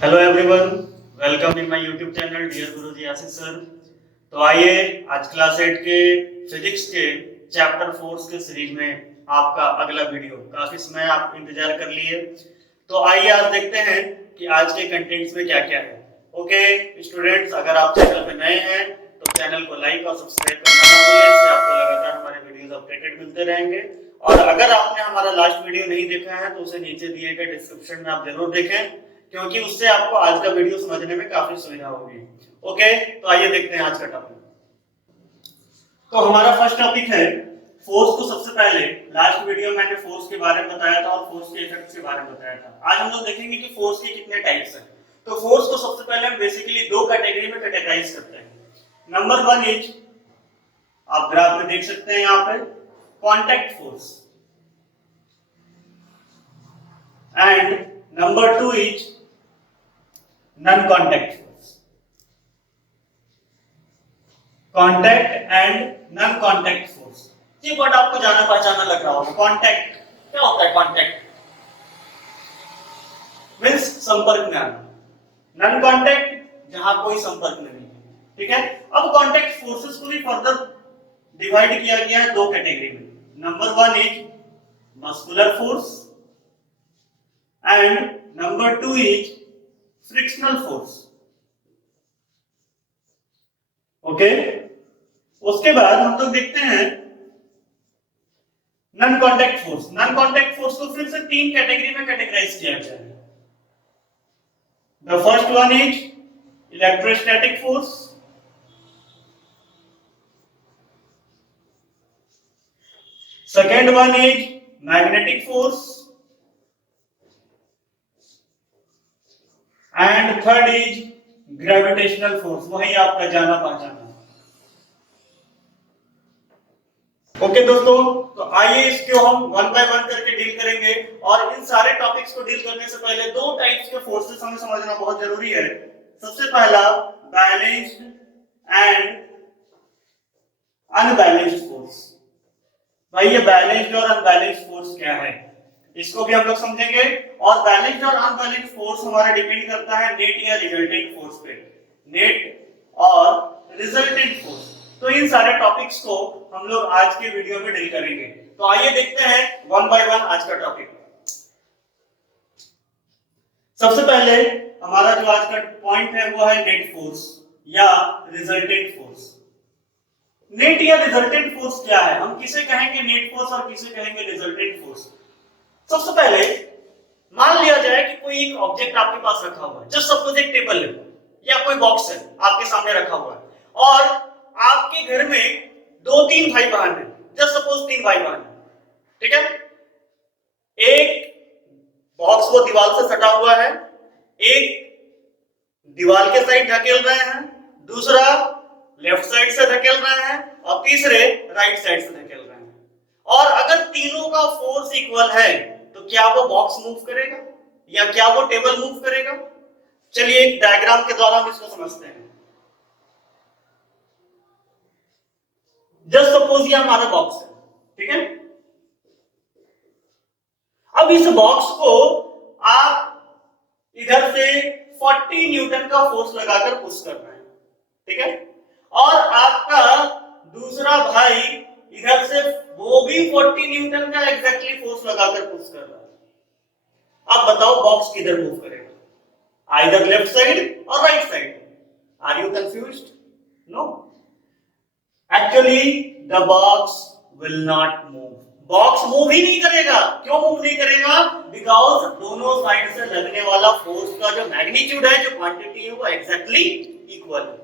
Hello everyone, welcome in my YouTube channel dear Guruji Ashish sir. तो आइए आज क्लास 8 के फिजिक्स के चैप्टर 4 के सीरीज में आपका अगला वीडियो। काफी समय आप इंतजार कर लिए, तो आइए आज देखते हैं कि आज के कंटेंट्स में क्या क्या है। ओके स्टूडेंट्स, अगर आप चैनल पे नए हैं तो चैनल को लाइक और सब्सक्राइब करना ना भूलें, इससे आपको लगातार हमारे वीडियोस अपडेटेड मिलते रहेंगे। और अगर आपने हमारा लास्ट वीडियो नहीं देखा है तो उसे नीचे दिए गए डिस्क्रिप्शन में आप जरूर देखें, क्योंकि उससे आपको आज का वीडियो समझने में काफी सुविधा होगी। ओके, तो आइए देखते हैं आज का टॉपिक। तो हमारा फर्स्ट टॉपिक है फोर्स। को सबसे पहले लास्ट वीडियो में मैंने फोर्स के बारे में बताया था और फोर्स के इफेक्ट्स के बारे में बताया था। आज हम लोग देखेंगे कि फोर्स के कितने टाइप्स हैं। तो फोर्स को सबसे पहले हम बेसिकली दो कैटेगरी में कैटेगराइज करते हैं। नंबर 1 इज, आप ग्राफ में देख सकते हैं यहाँ पे, contact force, and number 2 is non contact force. Contact and non contact force, ये वर्ड आपको जाना पहचाना लग रहा होगा। कांटेक्ट क्या होता है? कांटेक्ट मींस संपर्क में आना, नॉन कांटेक्ट जहां कोई संपर्क नहीं है। ठीक है, अब कांटेक्ट फोर्सेस को भी फर्दर डिवाइड किया गया है दो कैटेगरी में। Number 1 is muscular force and number 2 is frictional force. Okay, उसके बाद हम लोग देखते हैं non contact force. Non contact force को फिर से तीन कैटेगरी में कैटेगराइज किया गया है। The first one is electrostatic force, second one is magnetic force, and third is gravitational force. वही आपका जाना पहचाना। ओके दोस्तों, तो आइए इसको हम वन बाय वन करके डील करेंगे। और इन सारे टॉपिक्स को डील करने से पहले दो टाइप्स के फोर्सेस हमें समझना बहुत जरूरी है। सबसे पहला बैलेंस्ड एंड अनबैलेंस्ड फोर्स। भाई ये बैलेंस्ड और अनबैलेंस्ड फोर्स क्या है, इसको भी हम लोग समझेंगे। और बैलेंस्ड और अनबैलेंस्ड फोर्स हमारा डिपेंड करता है नेट या रिजल्टेंट फोर्स पे। नेट और रिजल्टेंट फोर्स, तो इन सारे टॉपिक्स को हम लोग आज के वीडियो में डील करेंगे। तो आइए देखते हैं वन बाय वन आज का टॉपिक। सबसे पहले हमारा जो आज का पॉइंट है वो है नेट फोर्स या रिजल्टेंट फोर्स। नेट या रिजल्टेंट फोर्स क्या है? हम किसे कहेंगे नेट फोर्स और किसे कहेंगे रिजल्टेंट फोर्स? सबसे पहले मान लिया जाए कि कोई एक ऑब्जेक्ट आपके पास रखा हुआ है। जस्ट सपोज एक टेबल है या कोई बॉक्स है आपके सामने रखा हुआ है, और आपके घर में दो तीन भाई बहन है। जस्ट सपोज 3 भाई बहन है। ठीक है, एक बॉक्स वो दीवार से सटा हुआ है, एक दीवार के साइड धकेल रहे हैं, दूसरा लेफ्ट साइड से धकेल रहे हैं, और तीसरे राइट साइड से धकेल रहे हैं। और अगर तीनों का फोर्स इक्वल है तो क्या वो बॉक्स मूव करेगा या क्या वो टेबल मूव करेगा? चलिए एक डायग्राम के द्वारा हम इसको समझते हैं। जस्ट सपोज ये हमारा बॉक्स है। ठीक है, अब इस बॉक्स को आप इधर से 40 न्यूटन का फोर्स लगाकर पुश कर रहे हैं। ठीक है, और आपका दूसरा भाई इधर से वो भी 40 न्यूटन का एग्जैक्टली फोर्स लगाकर पुश कर रहा है। अब बताओ बॉक्स किधर मूव करेगा? आइदर लेफ्ट साइड और right side. Are you confused? No, actually the box will not move. Box move ही नहीं करेगा। क्यों मूव नहीं करेगा? बिकॉज दोनों साइड से लगने वाला फोर्स का जो मैग्नीट्यूड है, जो क्वांटिटी है, वो एग्जैक्टली इक्वल है।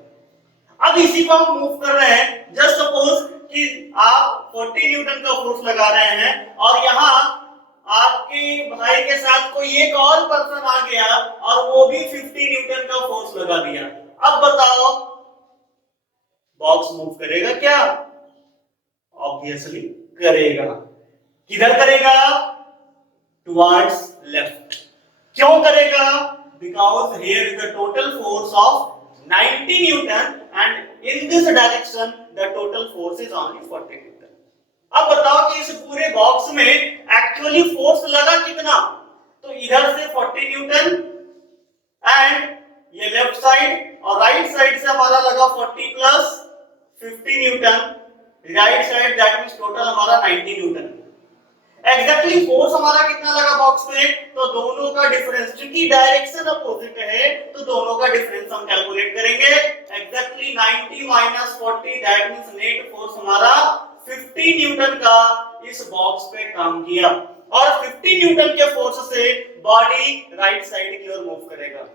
अब इसी को हम मूव कर रहे हैं। जस्ट सपोज कि आप 40 न्यूटन का फोर्स लगा रहे हैं और यहां आपके भाई के साथ कोई एक और पर्सन आ गया और वो भी 50 न्यूटन का फोर्स लगा दिया। अब बताओ बॉक्स मूव करेगा क्या? ऑब्वियसली करेगा। किधर करेगा? Towards left. क्यों करेगा? Because here is the total force of 90 Newton and in this direction the total force is only 40 Newton. अब बताओ कि इस पूरे बॉक्स में एक्चुअली फोर्स लगा कितना? तो इधर से 40 न्यूटन एंड ये लेफ्ट साइड और राइट साइड से हमारा लगा 40 plus 50 Newton, right side that means total हमारा 90 न्यूटन। एग्जैक्टली फोर्स हमारा कितना लगा बॉक्स पे, तो दोनों का डिफरेंस, क्योंकि डायरेक्शन अपोजिट है तो दोनों का डिफरेंस हम कैलकुलेट करेंगे। Exactly 90 minus 40 that means net force हमारा 50 न्यूटन का इस बॉक्स पे काम किया और 50 न्यूटन के फोर्स से बॉडी राइट साइड की ओर मूव करेगा।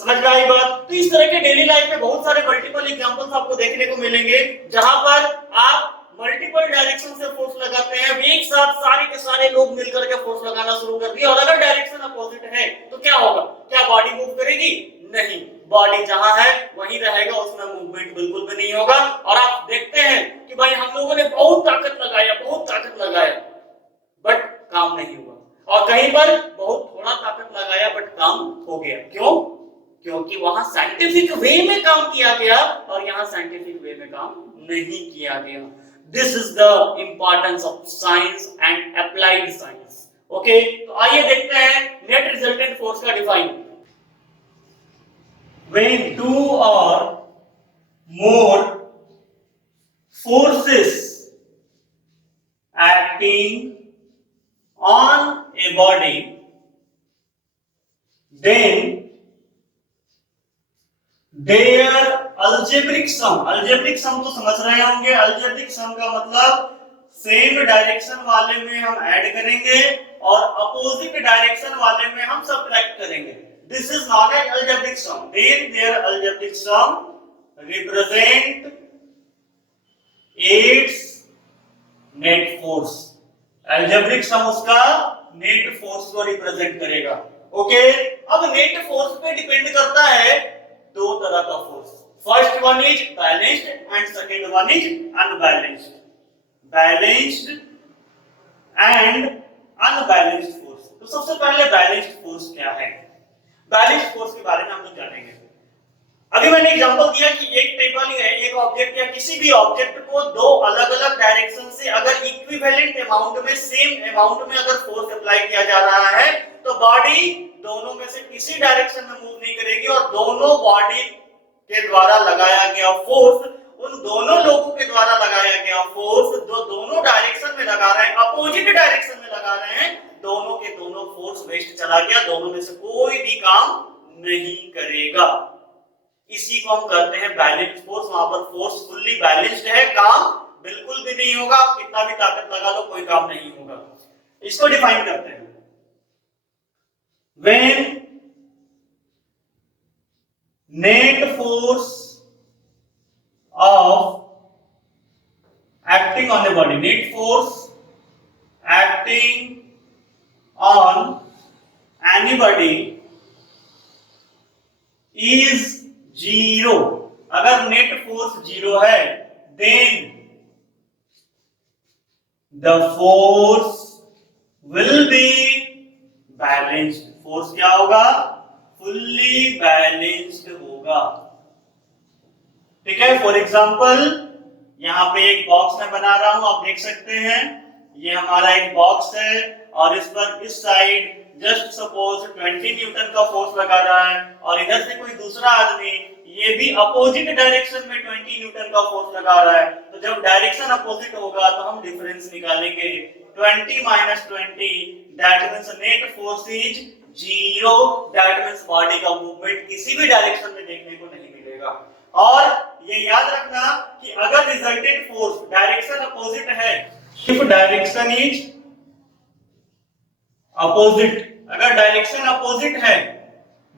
समझ में आई बात? तो इस तरह के डेली लाइफ में बहुत सारे मल्टीपल एग्जांपल्स आपको देखने को मिलेंगे जहां पर आप मल्टीपल डायरेक्शन से फोर्स लगाते हैं, एक साथ सारे के सारे लोग मिलकर के फोर्स लगाना शुरू कर दिया और अगर डायरेक्शन अपोजिट है तो क्या होगा? क्या बॉडी मूव करेगी? नहीं, बॉडी जहां है वहीं रहेगा, उसमें मूवमेंट बिल्कुल भी नहीं होगा। और आप देखते हैं कि भाई हम लोगों ने बहुत ताकत लगाया बट काम नहीं हुआ और कहीं पर बहुत थोड़ा ताकत लगाया बट काम हो गया। क्यों? क्योंकि वहां साइंटिफिक वे में काम किया गया और यहां साइंटिफिक वे में काम नहीं किया गया। This is the importance of science and applied science. Okay, तो आइए देखते हैं नेट रिजल्टेंट फोर्स का define. When two or more forces acting on a body, then their algebraic sum तो समझ रहे होंगे। algebraic sum का मतलब सेम डायरेक्शन वाले में हम ऐड करेंगे और अपोजिट डायरेक्शन वाले में हम सबट्रैक्ट करेंगे। This is known as algebraic sum. Then their algebraic sum represent its net force. Algebraic sum उसका नेट फोर्स को रिप्रेजेंट करेगा। ओके, अब नेट फोर्स पे डिपेंड करता है दो तरह का force. First one is balanced and second one is unbalanced. Balanced and unbalanced force. तो सबसे पहले बैलेंस्ड फोर्स क्या है? बैलेंस्ड फोर्स के बारे में हम लोग जानेंगे। अभी मैंने एग्जांपल दिया कि एक टेबल है, एक ऑब्जेक्ट या किसी भी ऑब्जेक्ट को दो अलग-अलग डायरेक्शन से अगर इक्विवेलेंट अमाउंट में, सेम अमाउंट में अगर फोर्स अप्लाई किया जा रहा है तो बॉडी दोनों में से किसी डायरेक्शन में मूव नहीं करेगी और दोनों बॉडी के द्वारा लगाया गया फोर्स, उन दोनों लोगों के द्वारा लगाया गया फोर्स जो दोनों डायरेक्शन में लगा रहे हैं, अपोजिट डायरेक्शन में लगा रहे हैं, दोनों के दोनों फोर्स वेस्ट चला गया, दोनों में से कोई भी काम नहीं करेगा। इसी को हम कहते हैं बैलेंस्ड फोर्स। वहां पर फोर्स फुल्ली बैलेंस्ड है, काम बिल्कुल भी नहीं होगा, कितना भी ताकत लगा लो कोई काम नहीं होगा। इसको डिफाइन करते हैं। When net force of acting on the body, net force acting on anybody is zero. अगर नेट फोर्स जीरो है then the force will be balanced. Force क्या होगा? फुल्ली बैलेंस्ड होगा। ठीक है, फॉर एग्जांपल यहाँ पे एक बॉक्स मैं बना रहा हूं, आप देख सकते हैं ये हमारा एक बॉक्स है और इस पर इस साइड जस्ट सपोज 20 न्यूटन का फोर्स लगा रहा है और इधर से कोई दूसरा आदमी ये भी अपोजिट डायरेक्शन में 20 न्यूटन का फोर्स लगा रहा है। तो जब डायरेक्शन अपोजिट होगा तो हम डिफरेंस निकालेंगे। 20 minus 20 that means net force is zero. That means body का मूवमेंट किसी भी डायरेक्शन में देखने को नहीं मिलेगा। और ये याद रखना कि अगर रिजल्टेंट फोर्स डायरेक्शन अपोजिट है, इफ डायरेक्शन इज अपोजिट, अगर डायरेक्शन अपोजिट है,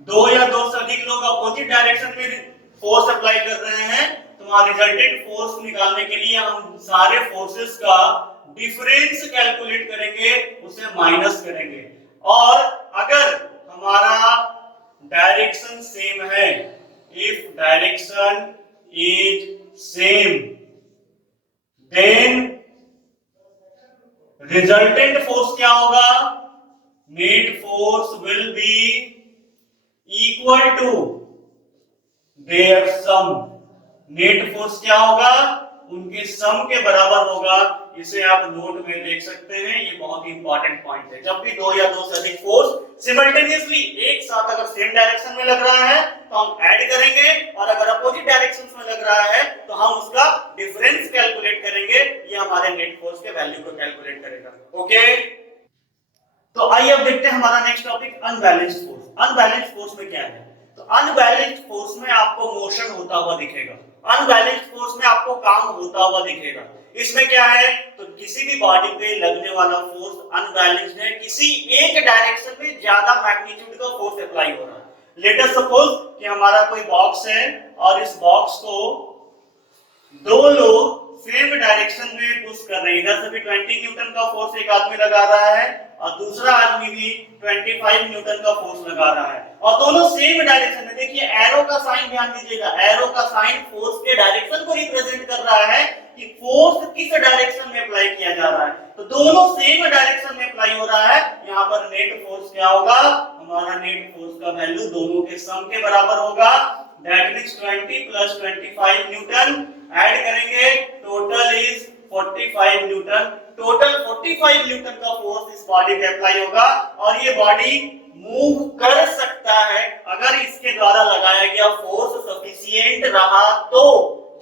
दो या दो से अधिक लोग अपोजिट डायरेक्शन में फोर्स अप्लाई कर रहे हैं, तो वहां रिजल्टेंट फोर्स निकालने के लिए हम सारे फोर्सेस का डिफरेंस कैलकुलेट करेंगे, उसे माइनस करेंगे। और अगर हमारा डायरेक्शन सेम है, if direction is same, then resultant force क्या होगा? Net force will be equal to their sum. Net force क्या होगा? उनके सम के बराबर होगा। इसे आप नोट में देख सकते हैं, ये बहुत ही इंपॉर्टेंट पॉइंट है। जब भी दो या दो से अधिक फोर्स सिमल्टेनियसली एक साथ अगर सेम डायरेक्शन में लग रहा है तो हम ऐड करेंगे, और अगर अपोजिट डायरेक्शन में लग रहा है तो हम उसका डिफरेंस कैलकुलेट करेंगे। ये हमारे नेट फोर्स के वैल्यू को कैलकुलेट करेगा। ओके, तो आइए अब देखते हैं हमारा next topic, unbalanced force. Unbalanced force में क्या है? तो अनबैलेंस्ड फोर्स में आपको मोशन होता हुआ दिखेगा, अनबैलेंस्ड फोर्स में आपको काम होता हुआ दिखेगा। इसमें क्या है? तो किसी भी बॉडी पे लगने वाला फोर्स अनबैलेंस्ड है, किसी एक डायरेक्शन में ज्यादा मैग्नीट्यूड का फोर्स अप्लाई हो रहा है। लेट अस सपोज कि हमारा कोई बॉक्स है और इस बॉक्स को दो लोग सेम डायरेक्शन में पुश कर रहे हैं। इधर से भी 20 न्यूटन का फोर्स एक आदमी लगा रहा है और दूसरा आदमी भी 25 न्यूटन का फोर्स लगा रहा है, और दोनों सेम डायरेक्शन में। देखिए एरो का साइन ध्यान दीजिएगा, एरो का साइन फोर्स के डायरेक्शन को रिप्रेजेंट कर रहा है कि फोर्स किस डायरेक्शन में अप्लाई किया जा रहा है। तो दोनों सेम डायरेक्शन में अप्लाई हो रहा है। यहाँ पर नेट फोर्स क्या होगा? हमारा नेट फोर्स का वैल्यू दोनों के सम के बराबर होगा। That means 20 plus 25 newton, add करेंगे total is 45 newton. Total 45 newton का फोर्स इस बॉडी पे अप्लाई होगा, और ये बॉडी मूव कर सकता है अगर इसके द्वारा लगाया गया फोर्स सफिशिएंट रहा तो।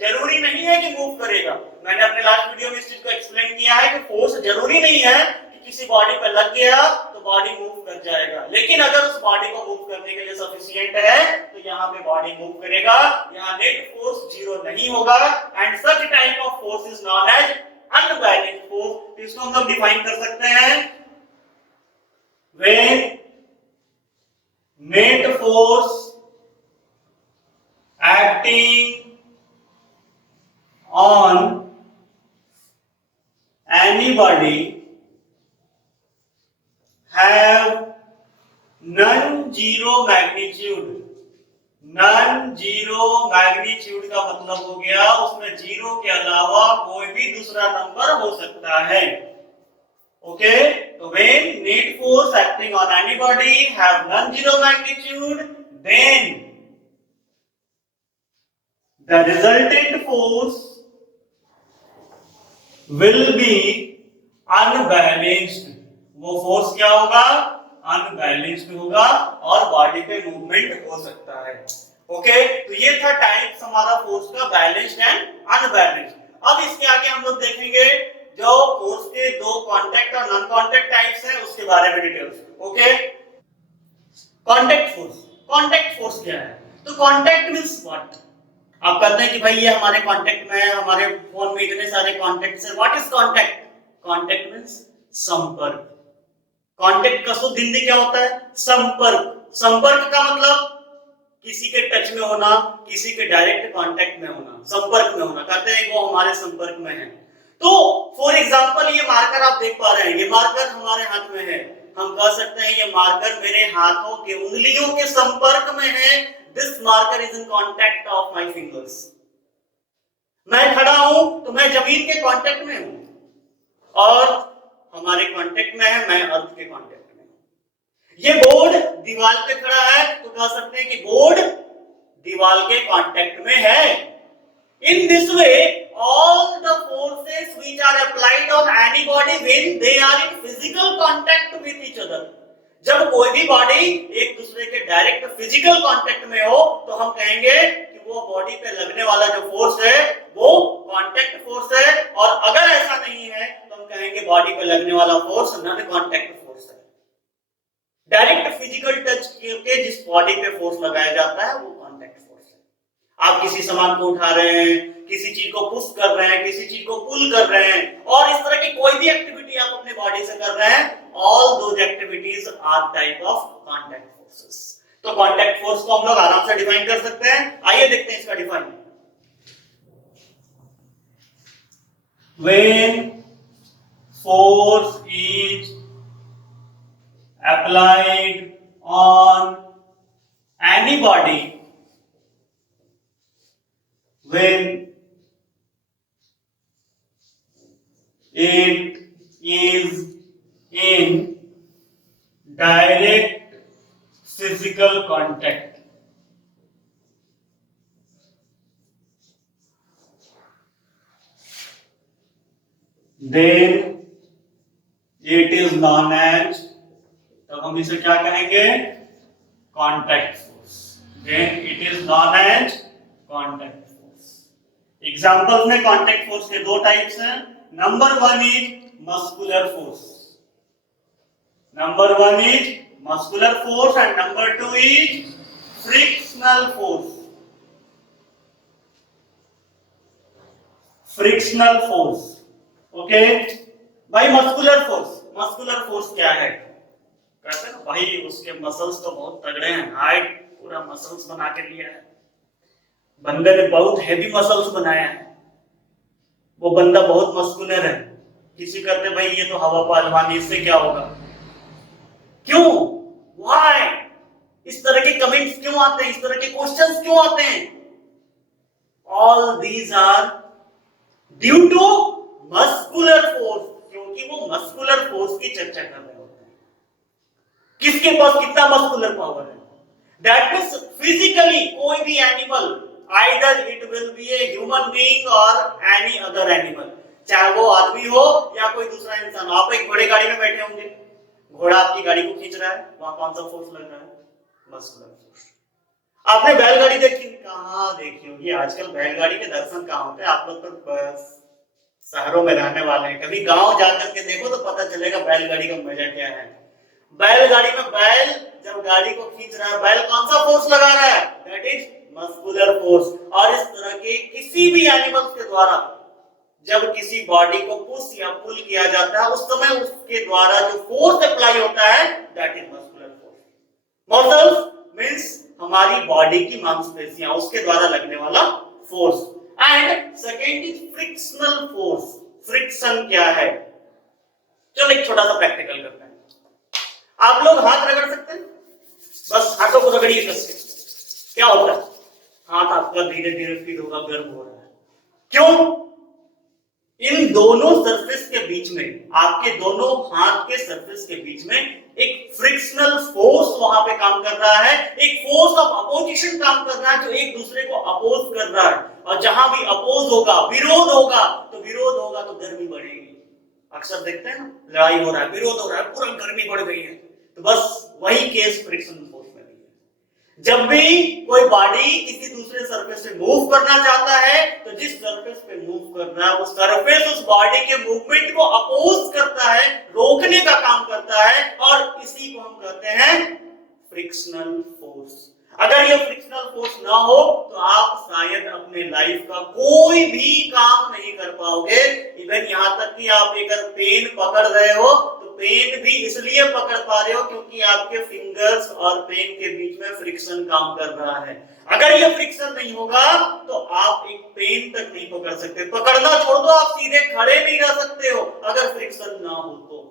जरूरी नहीं है कि मूव करेगा। मैंने अपने लास्ट वीडियो में इस चीज को एक्सप्लेन किया है कि फोर्स जरूरी नहीं है कि किसी बॉडी पर लग गया तो बॉडी मूव कर जाएगा, लेकिन अगर उस बॉडी को मूव करने के लिए सफिशिएंट है तो यहाँ पे बॉडी मूव करेगा। यहाँ नेट फोर्स जीरो नहीं होगा, and such type of force is known as unbalanced force. तो इसको हम लोग डिफाइन कर सकते हैं, when net force acting on anybody have non-zero magnitude। non-zero magnitude का मतलब हो गया उसमें जीरो के अलावा कोई भी दूसरा नंबर हो सकता है। ओके, तो when net force acting on anybody have non-zero magnitude, then the resultant force will be unbalanced। वो फोर्स क्या होगा? अनबैलेंस्ड होगा और बॉडी पे मूवमेंट हो सकता है। ओके, तो ये था टाइप्स हमारा फोर्स का, बैलेंस्ड एंड अनबैलेंस्ड। अब इसके आगे हम लोग देखेंगे जो फोर्स के दो कांटेक्ट और नॉन कांटेक्ट टाइप्स हैं उसके बारे में details. Okay, contact force. Contact force क्या है? तो कांटेक्ट मींस व्हाट? आप कहते हैं कि भाई ये हमारे कांटेक्ट में है, हमारे फोन में इतने सारे कांटेक्ट्स हैं। What is contact? Contact means संपर्क। कांटेक्ट का शुद्ध हिंदी क्या होता है? संपर्क। संपर्क का मतलब किसी के टच में होना, किसी के डायरेक्ट कांटेक्ट में होना, संपर्क में होना। कहते हैं वो हमारे संपर्क में है। तो फॉर एग्जांपल ये मार्कर आप देख पा रहे हैं, ये मार्कर हमारे हाथ में है। हम कह सकते हैं ये मार्कर मेरे हाथों के उंगलियों के संपर्क में है। This marker is in contact of my fingers। मैं खड़ा हूं तो मैं जमीन के कांटेक्ट में हूं और हमारे कांटेक्ट में है, मैं अर्थ के कांटेक्ट में हूं। ये बोर्ड दीवार पे खड़ा है तो कह सकते हैं कि बोर्ड दीवार के कांटेक्ट में है। In this way, all the forces which are applied on anybody when they are in physical contact with each other। जब कोई भी बॉडी एक दूसरे के डायरेक्ट फिजिकल कांटेक्ट में हो तो हम कहेंगे कि वो बॉडी पे लगने वाला जो फोर्स है वो कांटेक्ट फोर्स है, और अगर ऐसा नहीं है तो हम कहेंगे बॉडी पे लगने वाला फोर्स नॉन कांटेक्ट फोर्स है। डायरेक्ट फिजिकल टच करके जिस बॉडी पे फोर्स लगाया जाता है वो कांटेक्ट फोर्स है। आप किसी सामान को उठा रहे हैं, किसी चीज को पुश कर रहे हैं, किसी चीज को पुल कर रहे हैं, और इस तरह की कोई भी एक्टिविटी आप अपने बॉडी से कर रहे हैं, all those activities are type of contact forces। तो कांटेक्ट फोर्स को हम लोग आराम से डिफाइन कर सकते हैं। आइए देखते हैं इसका define. When force is applied on anybody, when it is in direct physical contact, then it is known as, तब हम इसे क्या कहेंगे, contact force. Then it is known as contact force. Examples में कांटेक्ट फोर्स के दो types हैं। Number one is muscular force, number one is muscular force and number two is frictional force. Frictional force, okay भाई। Muscular force क्या है, कहते हैं ना भाई उसके मसल्स तो बहुत तगड़े हैं, हाइट पूरा मसल्स बना के लिया है, बंदे ने बहुत हेवी मसल्स बनाया है, वो बंदा बहुत मस्कुलर है। किसी कहते भाई ये तो हवा पहलवानी, इससे क्या होगा, क्यों, व्हाई, इस तरह के कमेंट्स क्यों आते हैं, इस तरह के क्वेश्चंस क्यों आते हैं? All these are due to muscular force, क्योंकि वो मस्कुलर फोर्स की चर्चा कर रहे होते हैं। किसके पास कितना मस्कुलर पावर है, दैट मींस फिजिकली कोई भी animal, either it will be a human being और एनी अदर एनिमल, चाहे वो आदमी हो या कोई दूसरा इंसान हो। आप एक घोड़े गाड़ी में बैठे होंगे, घोड़ा आपकी गाड़ी को खींच रहा है, वहां कौन सा फोर्स लग रहा है, मस्कुलर फोर्स। आपने बैलगाड़ी देखी, कहां देखी होगी, आजकल बैलगाड़ी के दर्शन कहां होते हैं, आप लोग तो बस शहरों में रहने वाले हैं, कभी गांव जाकर के देखो तो पता चलेगा बैलगाड़ी का मजा क्या है। बैलगाड़ी में बैल जब गाड़ी को खींच रहा है, बैल कौन सा फोर्स लगा रहा है, दैट इज मस्कुलर फोर्स। और इस तरह के किसी भी एनिमल्स के द्वारा जब किसी बॉडी को पुश या पुल किया जाता है, उस समय उसके द्वारा जो फोर्स अप्लाई होता है, that is muscular force. Muscles means हमारी बॉडी की मांसपेशियां, उसके द्वारा लगने वाला force. And second is frictional force. Friction क्या है, चलो एक छोटा सा प्रैक्टिकल करते हैं। आप लोग हाथ रगड़ सकते हैं, बस हाथों को रगड़िए कस के, क्या होता है, हाथ आपका धीरे धीरे फील होगा, गर्म हो रहा है, क्यों? इन दोनों सरफेस के बीच में, आपके दोनों हाथ के सरफेस के बीच में एक फ्रिक्शनल फोर्स वहां पे काम कर रहा है, एक फोर्स ऑफ अपोजिशन काम कर रहा है जो एक दूसरे को अपोज कर रहा है। और जहां भी अपोज होगा, विरोध होगा, तो गर्मी बढ़ेगी। अक्सर देखते हैं ना, लड़ाई हो रहा है, विरोध हो रहा है, पूरा गर्मी बढ़ गई है, तो बस वही केस फ्रिक्शनल फोर्स में भी है। जब भी कोई बॉडी किसी दूसरे सरफेस से मूव करना चाहता है, तो जिस सरफेस पे मूव कर रहा है वो सरफेस उस बॉडी के मूवमेंट को अपोज करता है, रोकने का काम करता है, और इसी को हम कहते हैं फ्रिक्शनल फोर्स। अगर ये फ्रिक्शनल फोर्स ना हो तो आप शायद अपने लाइफ का कोई भी काम नहीं कर पाओगे। इवन यहां तक कि आप अगर पेन पकड़ रहे हो तो पेन भी इसलिए पकड़ पा रहे हो क्योंकि आपके फिंगर्स और पेन के बीच में फ्रिक्शन काम कर रहा है। अगर ये फ्रिक्शन नहीं होगा तो आप एक पेन तक नहीं पकड़ सकते, पकड़ना छोड़ दो, आप सीधे खड़े नहीं रह सकते हो अगर फ्रिक्शन ना हो तो।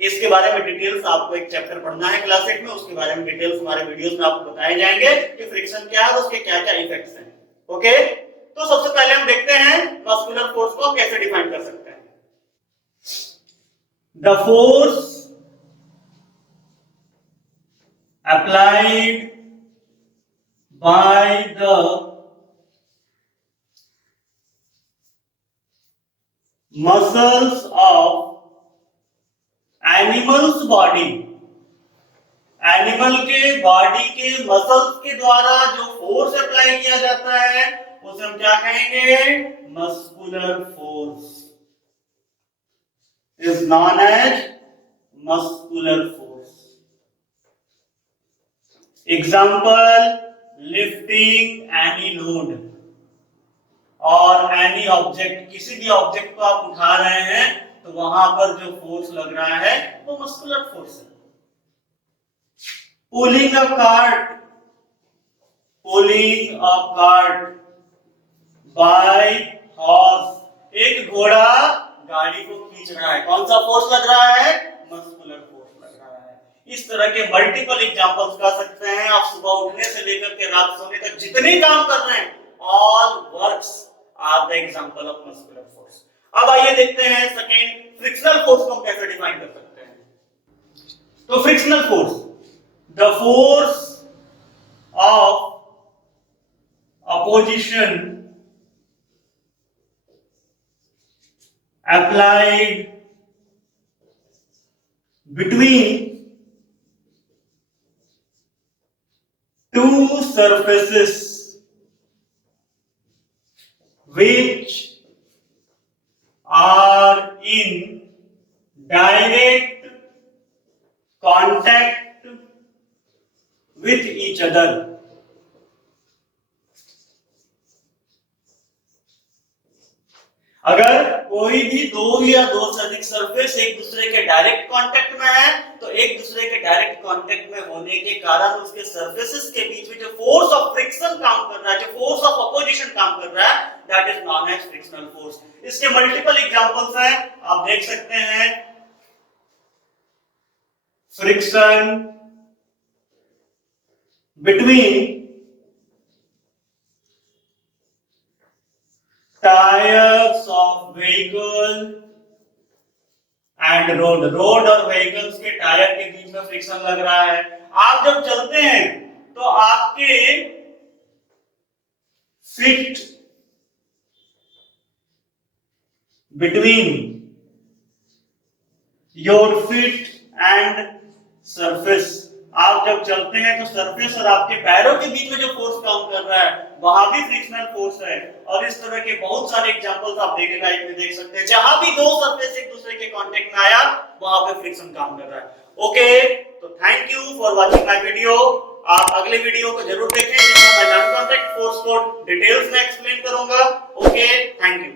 इसके बारे में डिटेल्स आपको एक चैप्टर पढ़ना है क्लास 8 में, उसके बारे में डिटेल्स हमारे वीडियोस में आपको बताए जाएंगे कि फ्रिक्शन क्या है और उसके क्या क्या इफेक्ट्स हैं। ओके, तो सबसे पहले हम देखते हैं मस्कुलर फोर्स को कैसे डिफाइन कर सकते हैं। The force applied by the muscles of animals body, animal के बॉडी के मसल्स के द्वारा जो फोर्स अप्लाई किया जाता है उसे हम क्या कहेंगे, muscular force is known as muscular force. Example, lifting any load और एनी ऑब्जेक्ट, किसी भी ऑब्जेक्ट को आप उठा रहे हैं तो वहां पर जो फोर्स लग रहा है वो मस्कुलर फोर्स है। Pulling a cart, pulling a cart bye horse, एक घोड़ा गाड़ी को खींच रहा है, कौन सा फोर्स लग रहा है, मस्कुलर फोर्स लग रहा है। इस तरह के मल्टीपल एग्जांपल्स का सकते हैं आप। सुबह उठने से लेकर के रात सोने तक जितने काम कर रहे हैं, all works are the example of muscular force. अब आइए देखते हैं सेकेंड, फ्रिक्शनल फोर्स को हम कैसे डिफाइन कर सकते हैं। तो frictional force, the force of opposition applied between two surfaces which are in direct contact with each other. अगर कोई भी दो या दो से अधिक सरफेस एक दूसरे के डायरेक्ट कांटेक्ट में है तो एक दूसरे के डायरेक्ट कांटेक्ट में होने के कारण उसके सरफेसेस के बीच में जो फोर्स ऑफ फ्रिक्शन काम कर रहा है, जो फोर्स ऑफ अपोजिशन काम कर रहा है, that is known as frictional force. इसके मल्टीपल एग्जांपल्स हैं, आप देख सकते हैं। Friction between tyres of vehicle and road. Road और व्हीकल्स के टायर के बीच में फ्रिक्शन लग रहा है। आप जब चलते हैं तो आपके feet between your feet and surface, आप जब चलते हैं तो सरफेस और आपके पैरों के बीच में जो फोर्स काम कर रहा है वहां भी फ्रिक्शनल फोर्स है। और इस तरह के बहुत सारे एग्जांपल्स आप देखने लायक में देख सकते हैं। जहां भी दो सरफेस एक दूसरे के कांटेक्ट में आया वहां पे फ्रिक्शन काम कर रहा है। ओके, तो thank you for watching my video. आप अगले वीडियो को जरूर देखें जिसमें मैं नॉन कांटेक्ट फोर्स को डिटेल्स में एक्सप्लेन करूंगा। Okay, thank you.